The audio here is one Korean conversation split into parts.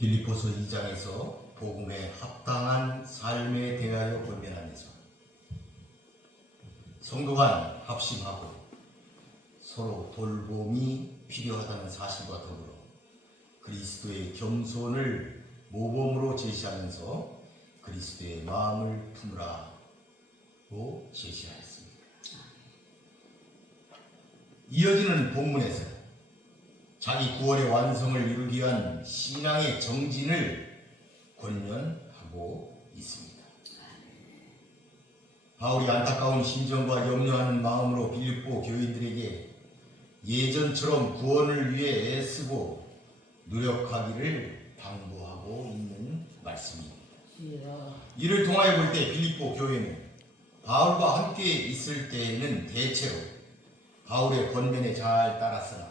빌립보서 2장에서 복음에 합당한 삶에 대하여 권면하면서 성도 간 합심하고 서로 돌봄이 필요하다는 사실과 더불어 그리스도의 겸손을 모범으로 제시하면서 그리스도의 마음을 품으라고 제시하였습니다. 이어지는 본문에서 자기 구원의 완성을 이루기 위한 신앙의 정진을 권면하고 있습니다. 바울이 안타까운 심정과 염려하는 마음으로 빌립보 교인들에게 예전처럼 구원을 위해 애쓰고 노력하기를 당부하고 있는 말씀입니다. 이를 통하여 볼 때 빌립보 교회는 바울과 함께 있을 때에는 대체로 바울의 권면에 잘 따랐으나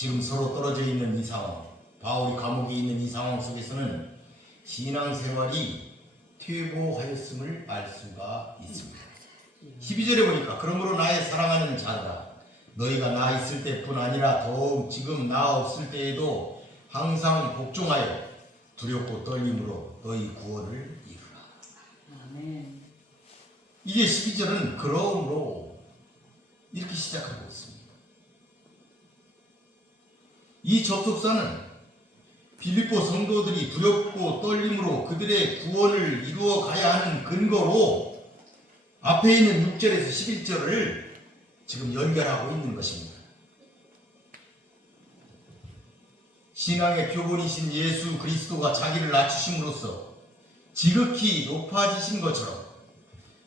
지금 서로 떨어져 있는 이 상황, 바울이 감옥에 있는 이 상황 속에서는 신앙생활이 퇴보하였음을 알 수가 있습니다. 12절에 보니까 그러므로 나의 사랑하는 자들아 너희가 나 있을 때뿐 아니라 더욱 지금 나 없을 때에도 항상 복종하여 두렵고 떨림으로 너희 구원을 이루라. 아멘. 이게 12절은 그러므로 이렇게 시작하고 있습니다. 이 접속사는 빌립보 성도들이 두렵고 떨림으로 그들의 구원을 이루어 가야 하는 근거로 앞에 있는 6절에서 11절을 지금 연결하고 있는 것입니다. 신앙의 표본이신 예수 그리스도가 자기를 낮추심으로써 지극히 높아지신 것처럼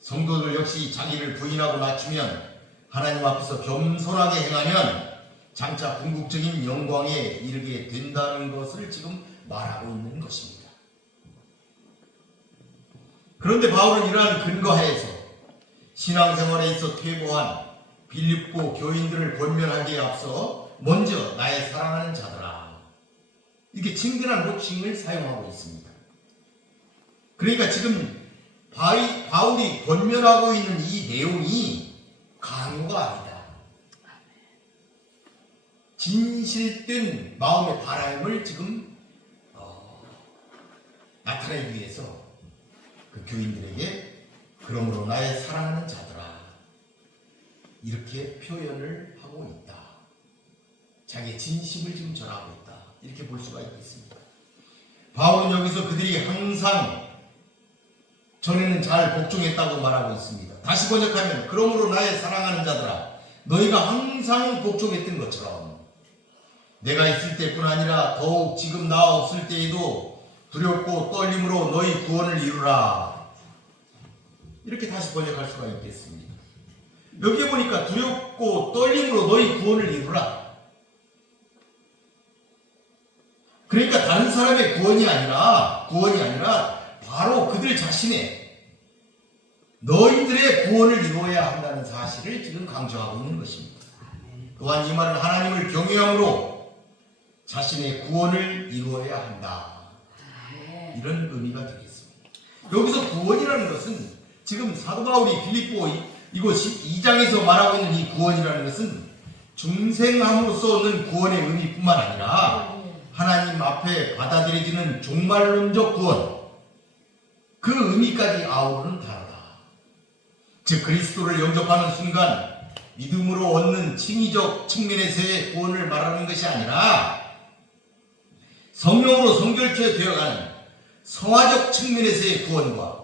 성도들 역시 자기를 부인하고 낮추면 하나님 앞에서 겸손하게 행하면 장차 궁극적인 영광에 이르게 된다는 것을 지금 말하고 있는 것입니다. 그런데 바울은 이러한 근거하에서 신앙생활에 있어 퇴보한 빌립보 교인들을 권면하기에 앞서 먼저 나의 사랑하는 자들아 이렇게 친근한 호칭을 사용하고 있습니다. 그러니까 지금 바울이 권면하고 있는 이 내용이 강요가 아니다. 진실된 마음의 바람을 지금 나타내기 위해서 그 교인들에게 그러므로 나의 사랑하는 자들아 이렇게 표현을 하고 있다. 자기의 진심을 지금 전하고 있다. 이렇게 볼 수가 있겠습니다. 바울은 여기서 그들이 항상 전에는 잘 복종했다고 말하고 있습니다. 다시 번역하면 그러므로 나의 사랑하는 자들아 너희가 항상 복종했던 것처럼 내가 있을 때뿐 아니라 더욱 지금 나 없을 때에도 두렵고 떨림으로 너희 구원을 이루라. 이렇게 다시 번역할 수가 있겠습니다. 여기에 보니까 두렵고 떨림으로 너희 구원을 이루라. 그러니까 다른 사람의 구원이 아니라 바로 그들 자신의 너희들의 구원을 이루어야 한다는 사실을 지금 강조하고 있는 것입니다. 또한 이 말은 하나님을 경외함으로 자신의 구원을 이루어야 한다. 이런 의미가 되겠습니다. 여기서 구원이라는 것은 지금 사도 바울이 빌립보 이곳 2장에서 말하고 있는 이 구원이라는 것은 중생함으로써 얻는 구원의 의미뿐만 아니라 하나님 앞에 받아들여지는 종말론적 구원 그 의미까지 아우르는 단어다. 즉 그리스도를 영접하는 순간 믿음으로 얻는 칭의적 측면에서의 구원을 말하는 것이 아니라 성령으로 성결케 되어가는 성화적 측면에서의 구원과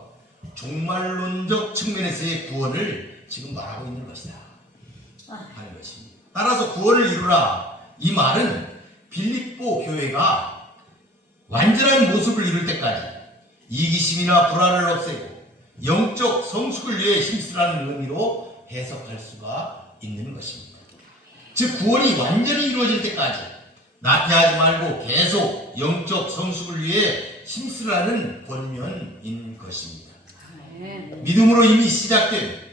종말론적 측면에서의 구원을 지금 말하고 있는 것이다 하는 것입니다. 따라서 구원을 이루라 이 말은 빌립보 교회가 완전한 모습을 이룰 때까지 이기심이나 불화를 없애고 영적 성숙을 위해 힘쓰라는 의미로 해석할 수가 있는 것입니다. 즉 구원이 완전히 이루어질 때까지 나태하지 말고 계속 영적 성숙을 위해 힘쓰라는 권면인 것입니다. 믿음으로 이미 시작된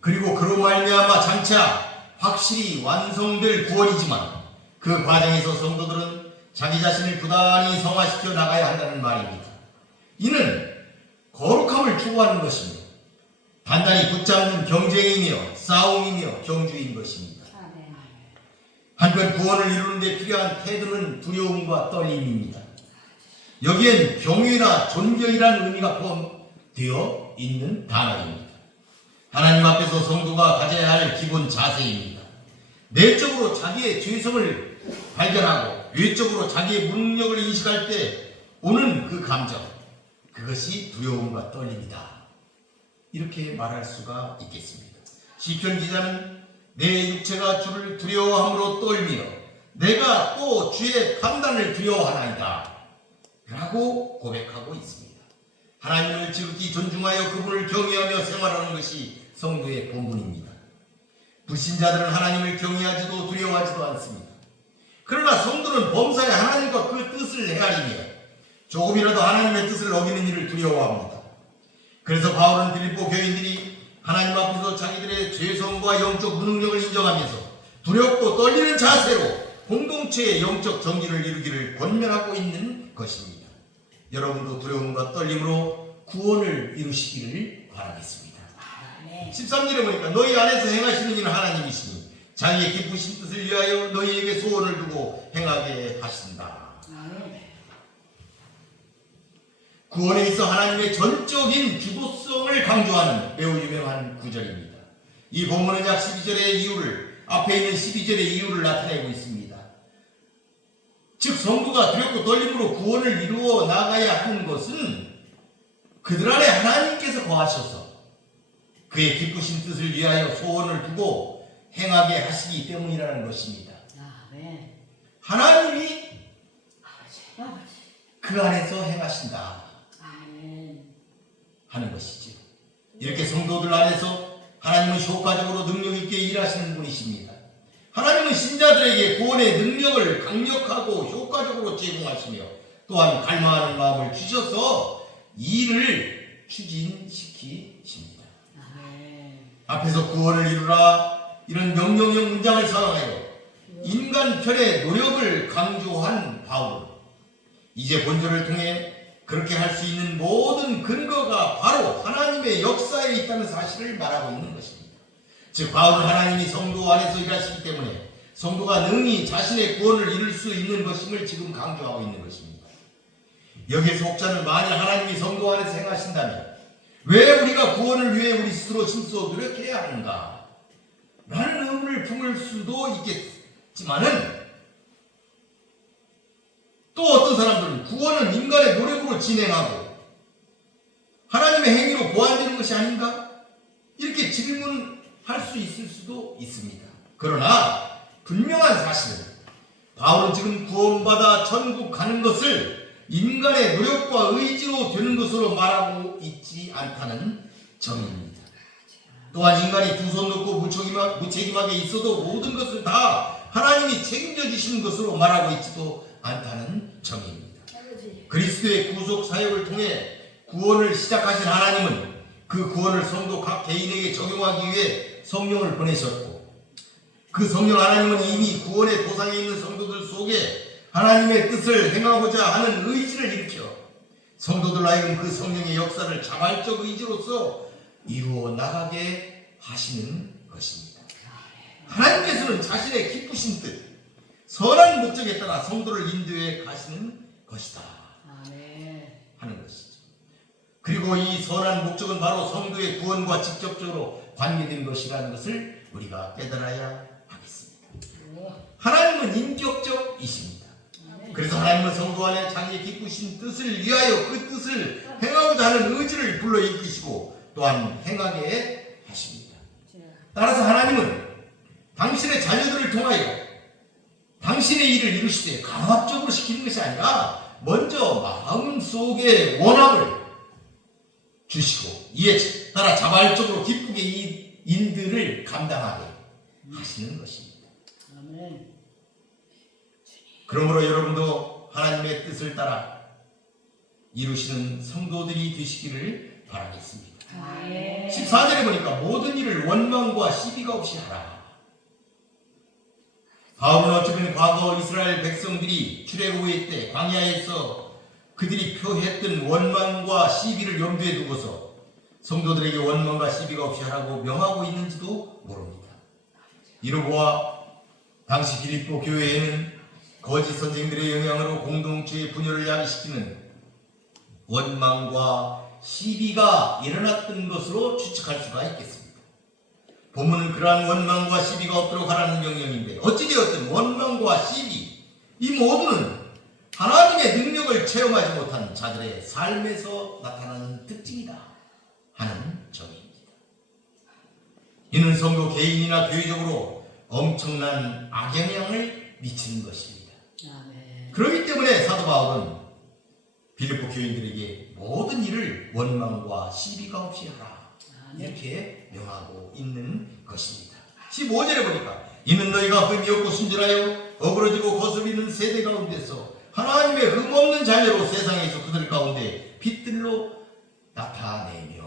그리고 그로 말미암아 장차 확실히 완성될 구원이지만 그 과정에서 성도들은 자기 자신을 부단히 성화시켜 나가야 한다는 말입니다. 이는 거룩함을 추구하는 것입니다. 단단히 붙잡는 경쟁이며 싸움이며 경주인 것입니다. 한편 구원을 이루는 데 필요한 태도는 두려움과 떨림입니다. 여기엔 경외나 존경이라는 의미가 포함되어 있는 단어입니다. 하나님 앞에서 성도가 가져야 할 기본 자세입니다. 내적으로 자기의 죄성을 발견하고 외적으로 자기의 무능력을 인식할 때 오는 그 감정, 그것이 두려움과 떨림이다. 이렇게 말할 수가 있겠습니다. 시편 기자는 내 육체가 주를 두려워함으로 떨미며 내가 또 주의 판단을 두려워하나이다 라고 고백하고 있습니다. 하나님을 지극히 존중하여 그분을 경외하며 생활하는 것이 성도의 본분입니다. 불신자들은 하나님을 경외하지도 두려워하지도 않습니다. 그러나 성도는 범사에 하나님과 그 뜻을 헤아리며 조금이라도 하나님의 뜻을 어기는 일을 두려워합니다. 그래서 바울은 빌립보 교인들이 하나님 앞에서 자기들의 죄성과 영적 무능력을 인정하면서 두렵고 떨리는 자세로 공동체의 영적 정진을 이루기를 권면하고 있는 것입니다. 여러분도 두려움과 떨림으로 구원을 이루시기를 바라겠습니다. 13절에 보니까 너희 안에서 행하시는 이는 하나님이시니 자기의 기쁘신 뜻을 위하여 너희에게 소원을 두고 행하게 하신다. 구원에 있어 하나님의 전적인 기도성을 강조하는 매우 유명한 구절입니다. 이 본문은 약 12절의 이유를 앞에 있는 12절의 이유를 나타내고 있습니다. 즉 성도가 두렵고 떨림으로 구원을 이루어 나가야 하는 것은 그들 안에 하나님께서 거하셔서 그의 기쁘신 뜻을 위하여 소원을 두고 행하게 하시기 때문이라는 것입니다. 하나님이 그 안에서 행하신다 하는 것이죠. 이렇게 성도들 안에서 하나님은 효과적으로 능력 있게 일하시는 분이십니다. 하나님은 신자들에게 구원의 능력을 강력하고 효과적으로 제공하시며 또한 갈망하는 마음을 주셔서 일을 추진시키십니다. 앞에서 구원을 이루라 이런 명령형 문장을 사용하여 인간 편의 노력을 강조한 바울은 이제 본절을 통해 그렇게 할 수 있는 모든 근거가 바로 하나님의 역사에 있다는 사실을 말하고 있는 것입니다. 즉 바울은 하나님이 성도 안에서 일하시기 때문에 성도가 능히 자신의 구원을 이룰 수 있는 것임을 지금 강조하고 있는 것입니다. 여기에서 혹자는 만일 하나님이 성도 안에서 행하신다면 왜 우리가 구원을 위해 우리 스스로 힘써 노력해야 하는가? 라는 의문을 품을 수도 있겠지만은 또 어떤 사람들은 구원은 인간의 노력으로 진행하고 하나님의 행위로 보완되는 것이 아닌가? 이렇게 질문할 수 있을 수도 있습니다. 그러나 분명한 사실은 바울은 지금 구원받아 천국 가는 것을 인간의 노력과 의지로 되는 것으로 말하고 있지 않다는 점입니다. 또한 인간이 두 손 놓고 무책임하게 있어도 모든 것을 다 하나님이 책임져 주시는 것으로 말하고 있지도 않다는 점입니다. 그리스도의 구속 사역을 통해 구원을 시작하신 하나님은 그 구원을 성도 각 개인에게 적용하기 위해 성령을 보내셨고 그 성령 하나님은 이미 구원의 도상에 있는 성도들 속에 하나님의 뜻을 행하고자 하는 의지를 일으켜 성도들 하여금 그 성령의 역사를 자발적 의지로서 이루어 나가게 하시는 것입니다. 하나님께서는 자신의 기쁘신 뜻, 선한 목적에 따라 성도를 인도해 가시는 것이다 하는 것이죠. 그리고 이 선한 목적은 바로 성도의 구원과 직접적으로 관계된 것이라는 것을 우리가 깨달아야 하겠습니다. 하나님은 인격적이십니다. 그래서 하나님은 성도 안에 자기의 기쁘신 뜻을 위하여 그 뜻을 행하고자 하는 의지를 불러 일으키시고 또한 행하게 하십니다. 따라서 하나님은 당신의 자녀들을 통하여 당신의 일을 이루시되 강압적으로 시키는 것이 아니라 먼저 마음속의 원함을 주시고 이에 따라 자발적으로 기쁘게 이 인들을 감당하게 하시는 것입니다. 그러므로 여러분도 하나님의 뜻을 따라 이루시는 성도들이 되시기를 바라겠습니다. 14절에 보니까 모든 일을 원망과 시비가 없이 하라. 바울은 어쩌면 과거 이스라엘 백성들이 출애굽의 때 광야에서 그들이 표했던 원망과 시비를 염두에 두고서 성도들에게 원망과 시비가 없이 하라고 명하고 있는지도 모릅니다. 이로 보아 당시 빌립보 교회에는 거짓 선생들의 영향으로 공동체의 분열을 야기시키는 원망과 시비가 일어났던 것으로 추측할 수가 있겠습니다. 본문은 그러한 원망과 시비가 없도록 하라는 명령인데 어찌되었든 원망과 시비 이 모두는 하나님의 능력을 체험하지 못한 자들의 삶에서 나타나는 특징이다 하는 점입니다. 이는 성도 개인이나 교회적으로 엄청난 악영향을 미치는 것입니다. 아멘. 그렇기 때문에 사도 바울은 빌립보 교인들에게 모든 일을 원망과 시비가 없이 하라 이렇게 명하고 있는 것입니다. 15절에 보니까 이는 너희가 흠이 없고 순전하여 어그러지고 거스리는 세대 가운데서 하나님의 흠없는 자녀로 세상에서 그들 가운데 빛들로 나타내며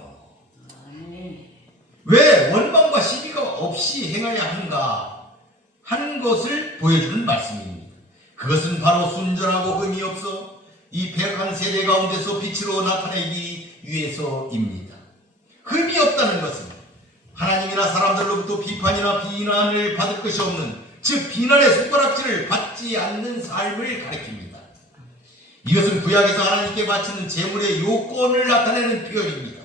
왜 원망과 시비가 없이 행하야 하는가 하는 것을 보여주는 말씀입니다. 그것은 바로 순전하고 흠이 없어 이 패역한 세대 가운데서 빛으로 나타내기 위해서입니다. 흠이 없다는 것은 하나님이나 사람들로부터 비판이나 비난을 받을 것이 없는 즉 비난의 손가락질을 받지 않는 삶을 가리킵니다. 이것은 구약에서 하나님께 바치는 제물의 요건을 나타내는 표현입니다.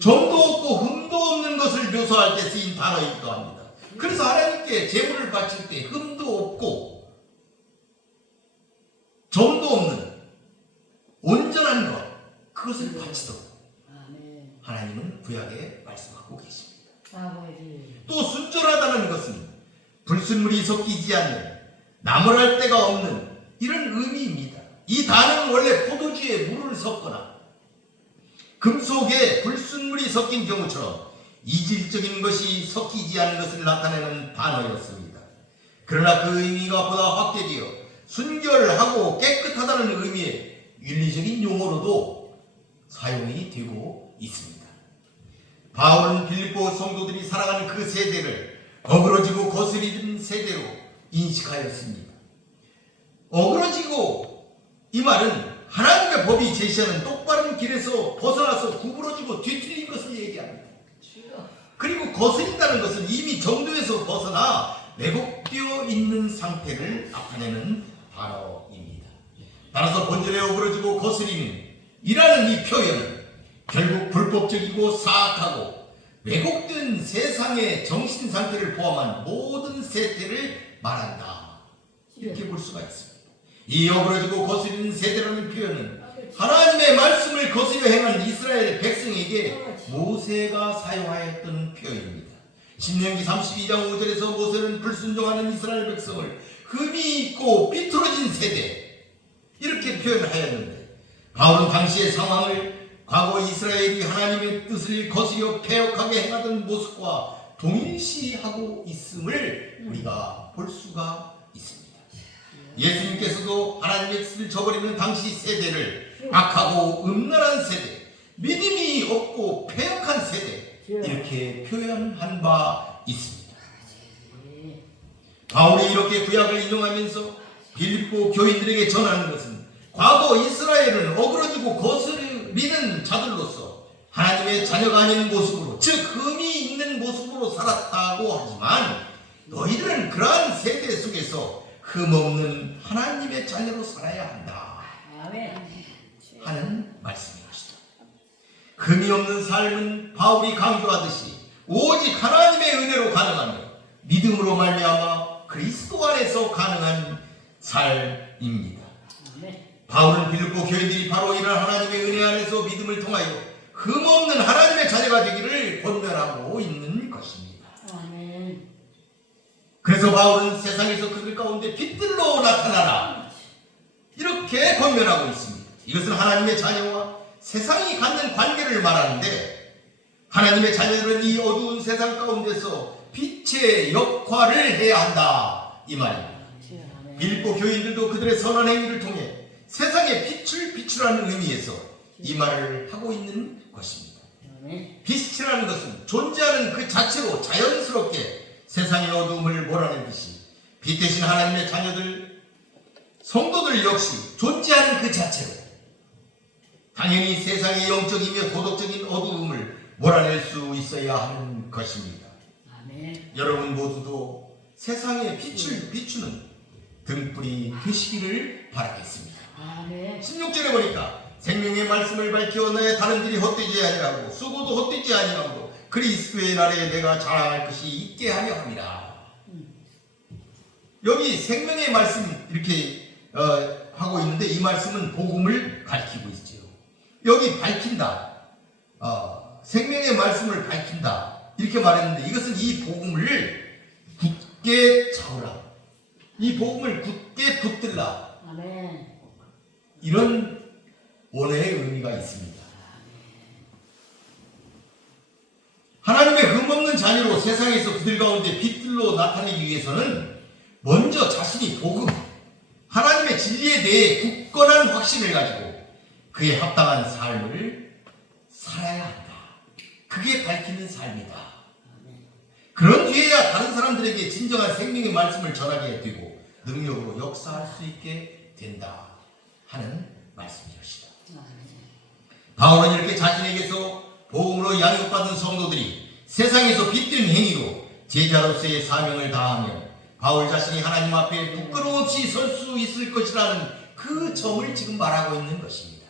점도 없고 흠도 없는 것을 묘사할 때 쓰인 단어이기도 합니다. 그래서 하나님께 제물을 바칠 때 흠도 없고 점도 없는 온전한 것 그것을 바치도록 하나님은 구약에 말씀하고 계십니다. 또 순전하다는 것은 불순물이 섞이지 않는 나무랄 데가 없는 이런 의미입니다. 이 단어는 원래 포도주에 물을 섞거나 금속에 불순물이 섞인 경우처럼 이질적인 것이 섞이지 않는 것을 나타내는 단어였습니다. 그러나 그 의미가 보다 확대되어 순결하고 깨끗하다는 의미의 윤리적인 용어로도 사용이 되고 있습니다. 바울은 빌립보 성도들이 살아가는 그 세대를 어그러지고 거스리는 세대로 인식하였습니다. 어그러지고 이 말은 하나님의 법이 제시하는 똑바른 길에서 벗어나서 구부러지고 뒤틀린 것을 얘기합니다. 그리고 거스린다는 것은 이미 정도에서 벗어나 왜곡되어 있는 상태를 나타내는 단어입니다. 따라서 본절에 어그러지고 거스리는 이라는 이 표현은 결국 불법적이고 사악하고 왜곡된 세상의 정신 상태를 포함한 모든 세태를 말한다. 이렇게 볼 수가 있습니다. 이 어그러지고 거스리는 세대라는 표현은 하나님의 말씀을 거스려 행하는 이스라엘 백성에게 모세가 사용하였던 표현입니다. 신명기 32장 5절에서 모세는 불순종하는 이스라엘 백성을 흠이 있고 삐뚤어진 세대 이렇게 표현하였는데 바울은 당시의 상황을 과거 이스라엘이 하나님의 뜻을 거스려 패역하게 행하던 모습과 동일시하고 있음을 우리가 볼 수가 있습니다. 예수님께서도 하나님의 뜻을 저버리는 당시 세대를 악하고 음란한 세대, 믿음이 없고 패역한 세대 이렇게 표현한 바 있습니다. 바울이 이렇게 구약을 인용하면서 빌립보 교인들에게 전하는 것은 과거 이스라엘은 어그러지고 거스리는 자들로서 하나님의 자녀가 아닌 모습으로 즉 흠이 있는 모습으로 살았다고 하지만 너희들은 그러한 세대 속에서 흠없는 하나님의 자녀로 살아야 한다 하는 말씀입니다. 흠이 없는 삶은 바울이 강조하듯이 오직 하나님의 은혜로 가능하며 믿음으로 말미암아 그리스도 안에서 가능한 삶입니다. 바울은 빌립보 교인들이 바로 이런 하나님의 은혜 안에서 믿음을 통하여 흠없는 하나님의 자녀가 되기를 권면하고 있는 것입니다. 그래서 바울은 세상에서 그들 가운데 빛들로 나타나라 이렇게 권면하고 있습니다. 이것은 하나님의 자녀와 세상이 갖는 관계를 말하는데 하나님의 자녀들은 이 어두운 세상 가운데서 빛의 역할을 해야 한다 이 말입니다. 빌립보 교인들도 그들의 선한 행위를 통해 세상에 빛을 비추라는 의미에서 이 말을 하고 있는 것입니다. 빛이라는 것은 존재하는 그 자체로 자연스럽게 세상의 어두움을 몰아내듯이 빛 대신 하나님의 자녀들 성도들 역시 존재하는 그 자체로 당연히 세상의 영적이며 도덕적인 어두움을 몰아낼 수 있어야 하는 것입니다. 여러분 모두도 세상의 빛을 비추는 등불이 되시기를 바라겠습니다. 16절에 보니까 생명의 말씀을 밝혀 너의 다른 일이 헛되지 아니하고 수고도 헛되지 아니하고 그리스도의 날에 내가 자랑할 것이 있게 하려 함이라. 여기 생명의 말씀 이렇게 하고 있는데 이 말씀은 복음을 가리키고 있죠. 여기 밝힌다. 생명의 말씀을 밝힌다. 이렇게 말했는데 이것은 이 복음을 굳게 잡으라. 이 복음을 굳게 붙들라. 아멘. 이런 원어의 의미가 있습니다. 하나님의 흠없는 자녀로 세상에서 그들 가운데 빛들로 나타내기 위해서는 먼저 자신이 복음, 하나님의 진리에 대해 굳건한 확신을 가지고 그에 합당한 삶을 살아야 한다. 그게 밝히는 삶이다. 그런 뒤에야 다른 사람들에게 진정한 생명의 말씀을 전하게 되고 능력으로 역사할 수 있게 된다 하는 말씀이었습니다. 바울은 이렇게 자신에게서 복음으로 양육받은 성도들이 세상에서 빛된 행위로 제자로서의 사명을 다하며 바울 자신이 하나님 앞에 부끄러움 없이 설 수 있을 것이라는 그 점을 지금 말하고 있는 것입니다.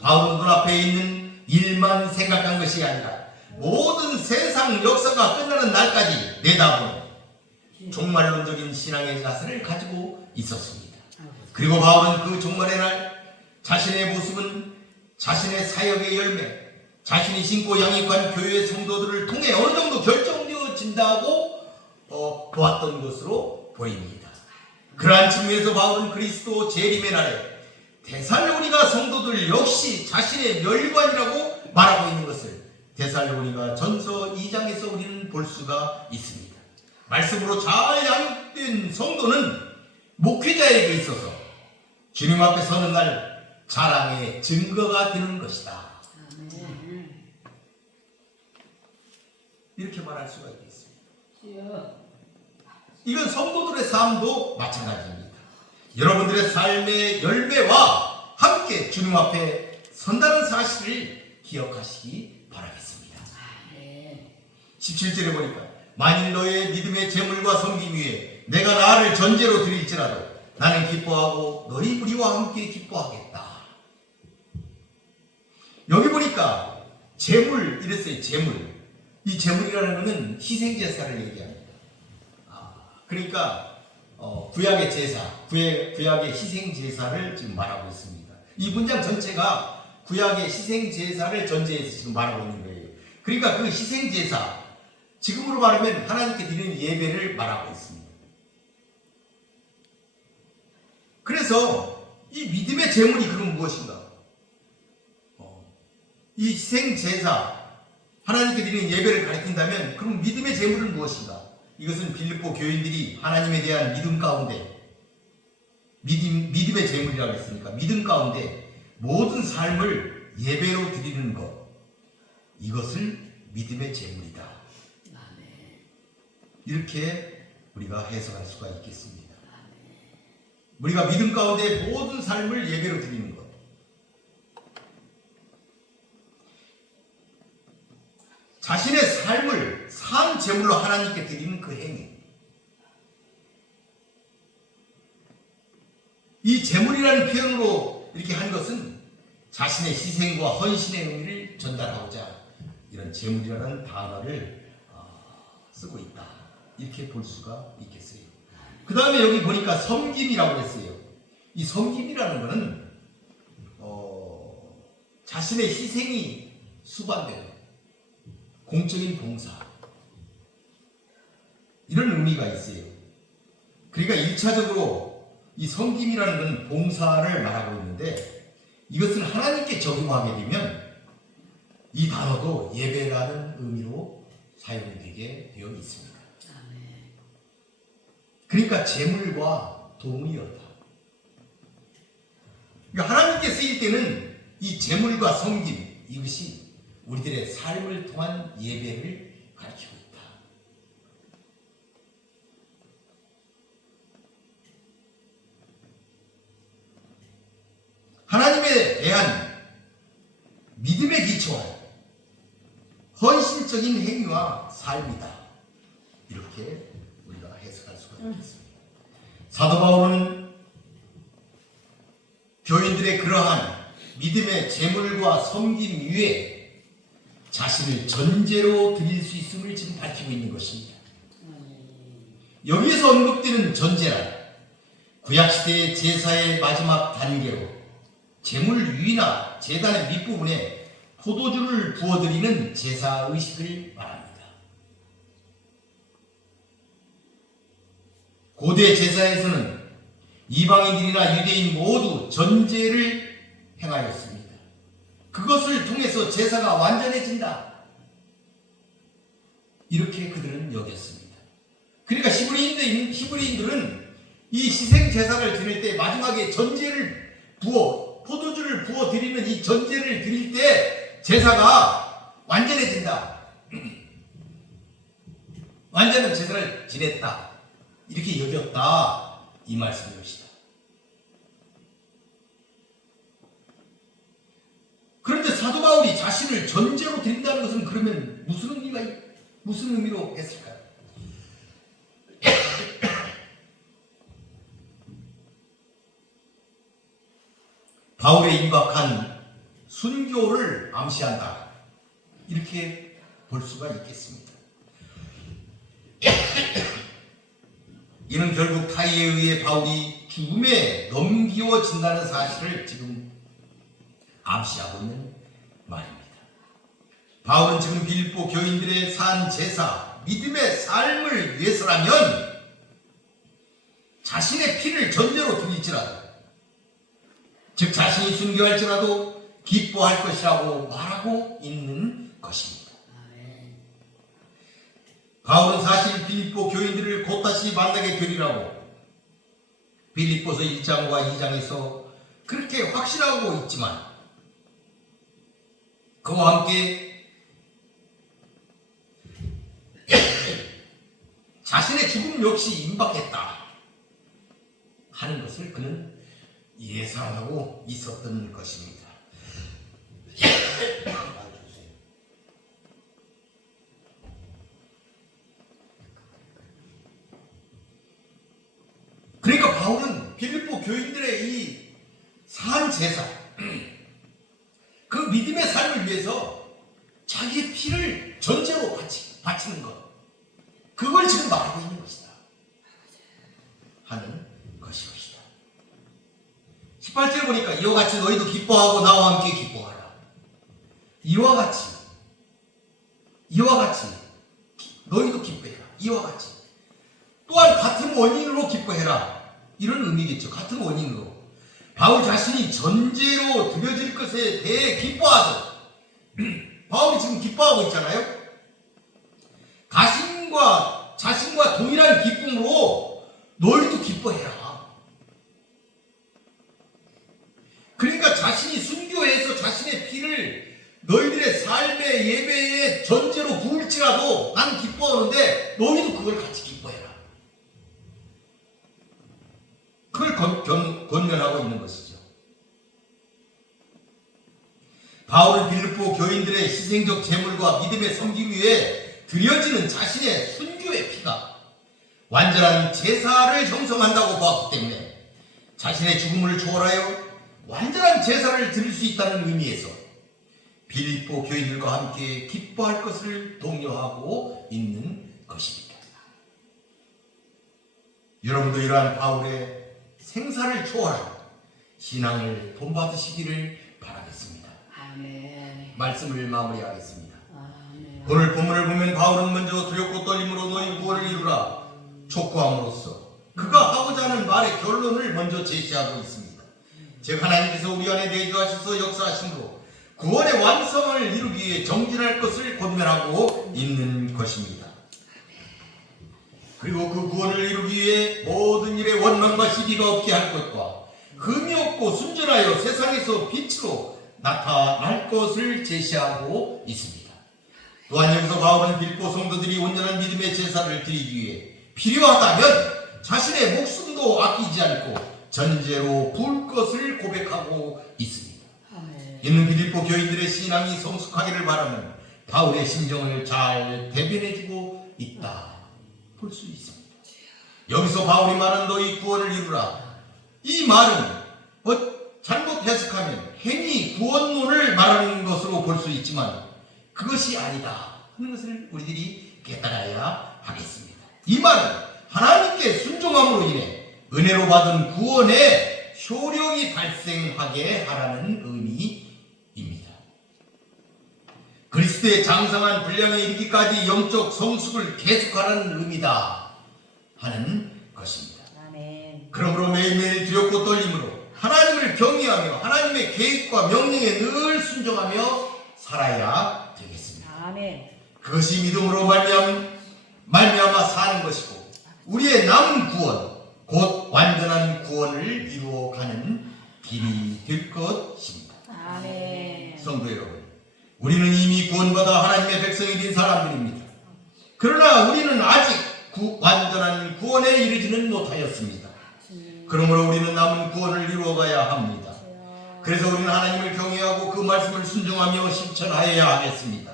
바울은 눈앞에 있는 일만 생각한 것이 아니라 모든 세상 역사가 끝나는 날까지 내다보는 종말론적인 신앙의 자세를 가지고 있었습니다. 그리고 바울은 그 종말의 날 자신의 모습은 자신의 사역의 열매, 자신이 신고 양육한 교회 성도들을 통해 어느 정도 결정되어진다고 보았던 것으로 보입니다. 그러한 측면에서 바울은 그리스도 재림의 날에 데살로니가 성도들 역시 자신의 멸관이라고 말하고 있는 것을 데살로니가 전서 2장에서 우리는 볼 수가 있습니다. 말씀으로 잘 양육된 성도는 목회자에게 있어서 주님 앞에 서는 날 자랑의 증거가 되는 것이다. 이렇게 말할 수가 있겠습니다. 이건 성도들의 삶도 마찬가지입니다. 여러분들의 삶의 열매와 함께 주님 앞에 선다는 사실을 기억하시기 바라겠습니다. 17절에 보니까 만일 너의 믿음의 재물과 섬김 위에 내가 나를 전제로 드릴지라도 나는 기뻐하고 너희 무리와 함께 기뻐하겠다. 여기 보니까 재물 이랬어요. 재물. 이 재물이라는 것은 희생제사를 얘기합니다. 그러니까 구약의 제사, 구약의 희생제사를 지금 말하고 있습니다. 이 문장 전체가 구약의 희생제사를 전제해서 지금 말하고 있는 거예요. 그러니까 그 희생제사, 지금으로 말하면 하나님께 드리는 예배를 말하고 있습니다. 그래서 이 믿음의 제물이 그럼 무엇인가? 이 희생제사, 하나님께 드리는 예배를 가리킨다면 그럼 믿음의 제물은 무엇인가? 이것은 빌립보 교인들이 하나님에 대한 믿음 가운데 믿음의 제물이라고 했으니까 믿음 가운데 모든 삶을 예배로 드리는 것, 이것을 믿음의 제물이다. 이렇게 우리가 해석할 수가 있겠습니다. 우리가 믿음 가운데 모든 삶을 예배로 드리는 것, 자신의 삶을 산 제물로 하나님께 드리는 그 행위, 이 제물이라는 표현으로 이렇게 한 것은 자신의 희생과 헌신의 의미를 전달하고자 이런 제물이라는 단어를 쓰고 있다. 이렇게 볼 수가 있겠어요. 그 다음에 여기 보니까 섬김이라고 했어요. 이 섬김이라는 것은 자신의 희생이 수반되는 공적인 봉사, 이런 의미가 있어요. 그러니까 1차적으로 이 섬김이라는 건 봉사를 말하고 있는데 이것을 하나님께 적용하게 되면 이 단어도 예배라는 의미로 사용되게 되어 있습니다. 그러니까 재물과 도움이었다. 그러니까 하나님께 쓰일 때는 이 재물과 섬김, 이것이 우리들의 삶을 통한 예배를 가르치고 있다. 하나님에 대한 믿음에 기초한 헌신적인 행위와 삶이다. 이렇게 우리가 해석할 수가 있겠습니다. 사도 바울은 교인들의 그러한 믿음의 제물과 섬김 위에 자신을 전제로 드릴 수 있음을 지금 밝히고 있는 것입니다. 여기에서 언급되는 전제란 구약시대의 제사의 마지막 단계로 제물 위나 제단의 밑부분에 포도주를 부어드리는 제사의식을 말합니다. 고대 제사에서는 이방인들이나 유대인 모두 전제를 행하였습니다. 그것을 통해서 제사가 완전해진다. 이렇게 그들은 여겼습니다. 그러니까 히브리인들은 이 희생 제사를 드릴 때 마지막에 전제를 포도주를 부어 드리는 이 전제를 드릴 때 제사가 완전해진다. 완전한 제사를 지냈다. 이렇게 여겼다. 이 말씀이옵니다. 그런데 사도 바울이 자신을 전제로 드린다는 것은 그러면 무슨 의미로 했을까요? 바울의 임박한 순교를 암시한다. 이렇게 볼 수가 있겠습니다. 이는 결국 타이에 의해 바울이 죽음에 넘기워진다는 사실을 지금 암시하고 있는 말입니다. 바울은 지금 빌립보 교인들의 산 제사, 믿음의 삶을 위해서라면 자신의 피를 전제로 드릴지라도, 즉 자신이 순교할지라도 기뻐할 것이라고 말하고 있는 것입니다. 바울은 사실 빌립보 교인들을 곧다시 만나게 되리라고 빌립보서 1장과 2장에서 그렇게 확신하고 있지만 그와 함께 자신의 죽음 역시 임박했다 하는 것을 그는 예상하고 있었던 것입니다. 그러니까 바울은 빌립보 교인들의 이 산 제사, 그 믿음의 삶을 위해서 자기의 피를 전제로 바치는 것, 그걸 지금 말하고 있는 것이다 하는 것이옵니다. 18절 보니까 이와 같이 너희도 기뻐하고 나와 함께 기뻐하라. 이와 같이 너희도 기뻐해라. 이와 같이 또한 같은 원인으로 기뻐해라. 이런 의미겠죠. 같은 원인으로. 바울 자신이 전제로 드려질 것에 대해 기뻐하죠. 바울이 지금 기뻐하고 있잖아요. 자신과 동일한 기쁨으로 너희도 기뻐해라. 그러니까 자신이 순교해서 자신의 피를 너희들의 삶의 예배에 전제로 부을지라도 나는 기뻐하는데 너희도 그걸 같이 기뻐해라. 그걸 권면하고 있는 것이죠. 바울은 빌립보 교인들의 희생적 제물과 믿음의 섬김 위에 드려지는 자신의 순교의 피가 완전한 제사를 형성한다고 보았기 때문에 자신의 죽음을 초월하여 완전한 제사를 드릴 수 있다는 의미에서 빌립보 교인들과 함께 기뻐할 것을 독려하고 있는 것입니다. 여러분도 이러한 바울의 생사를 초월한 신앙을 본받으시기를 바라겠습니다. 아멘. 말씀을 마무리하겠습니다. 아멘. 오늘 본문을 보면 바울은 먼저 두렵고 떨림으로 너희 구원을 이루라 촉구함으로써 그가 하고자 하는 말의 결론을 먼저 제시하고 있습니다. 즉 하나님께서 우리 안에 내주하셔서 역사하심으로 구원의 완성을 이루기 위해 정진할 것을 권면하고 있는 것입니다. 그리고 그 구원을 이루기 위해 모든 일에 원망과 시비가 없게 할 것과 흠이 없고 순전하여 세상에서 빛으로 나타날 것을 제시하고 있습니다. 또한 여기서 바울은 빌립보 성도들이 온전한 믿음의 제사를 드리기 위해 필요하다면 자신의 목숨도 아끼지 않고 전제로 부을 것을 고백하고 있습니다. 이는 빌립보 교인들의 신앙이 성숙하기를 바라는 바울의 심정을 잘 대변해주고 있다 볼 수 있습니다. 여기서 바울이 말한 너희 구원을 이루라, 이 말은 잘못 해석하면 행위 구원론을 말하는 것으로 볼 수 있지만 그것이 아니다 하는 것을 우리들이 깨달아야 하겠습니다. 이 말은 하나님께 순종함으로 인해 은혜로 받은 구원에 효력이 발생하게 하라는 의미입니다. 그리스도의 장성한 분량에 이르기까지 영적 성숙을 계속하라는 의미다 하는 것입니다. 아멘. 그러므로 매일매일 두렵고 떨림으로 하나님을 경외하며 하나님의 계획과 명령에 늘 순종하며 살아야 되겠습니다. 아멘. 그것이 믿음으로 말미암아 사는 것이고 우리의 남은 구원 곧 완전한 구원을 이루어가는 길이 될 것입니다. 아멘. 성도 여러분, 우리는 이미 구원받아 하나님의 백성이 된 사람들입니다. 그러나 우리는 아직 완전한 구원에 이르지는 못하였습니다. 그러므로 우리는 남은 구원을 이루어가야 합니다. 그래서 우리는 하나님을 경외하고 그 말씀을 순종하며 실천하여야 하겠습니다.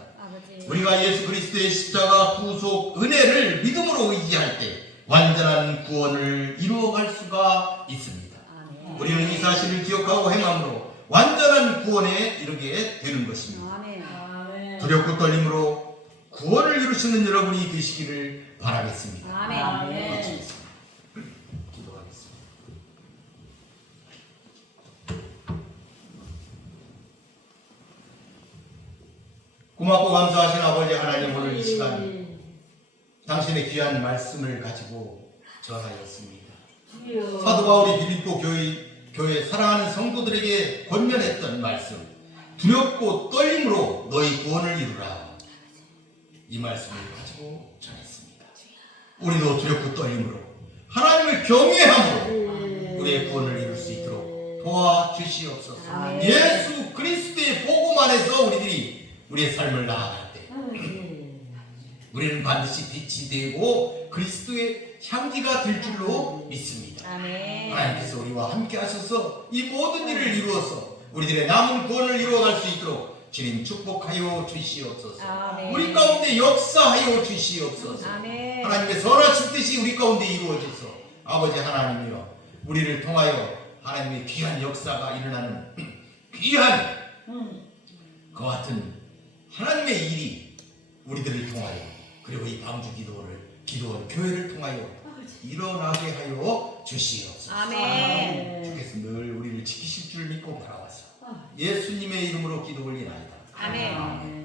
우리가 예수 그리스도의 십자가 구속 은혜를 믿음으로 의지할 때 완전한 구원을 이루어갈 수가 있습니다. 우리는 이 사실을 기억하고 행함으로 완전한 구원에 이르게 되는 것입니다. 아멘. 두렵고 떨림으로 구원을 이루시는 여러분이 되시기를 바라겠습니다. 아멘. 기도하겠습니다. 고맙고 감사하신 아버지 하나님, 오늘 이 시간 당신의 귀한 말씀을 가지고 전하였습니다. 사도 바울이 빌립보 교회 사랑하는 성도들에게 권면했던 말씀, 두렵고 떨림으로 너희 구원을 이루라, 이 말씀을 가지고 전했습니다. 우리도 두렵고 떨림으로 하나님을 경외함으로 우리의 구원을 이룰 수 있도록 도와주시옵소서. 아멘. 예수 그리스도의 복음 안에서 우리들이 우리의 삶을 나아갈 때 우리는 반드시 빛이 되고 그리스도의 향기가 될 줄로 믿습니다. 아멘. 하나님께서 우리와 함께 하셔서 이 모든 일을 이루어서 우리들의 남은 구원을 이루어갈 수 있도록 주님 축복하여 주시옵소서. 아멘. 우리 가운데 역사하여 주시옵소서. 아멘. 하나님의 선하신 뜻이 우리 가운데 이루어져서 아버지 하나님이여, 우리를 통하여 하나님의 귀한 역사가 일어나는 귀한 그 같은 하나님의 일이 우리들을 통하여, 그리고 이 방주 기도원 교회를 통하여 일어나게 하여 주시옵소서. 아멘. 주께서 늘 우리를 지키실 줄 믿고 바라와서 예수님의 이름으로 기도 올리나이다. 아멘.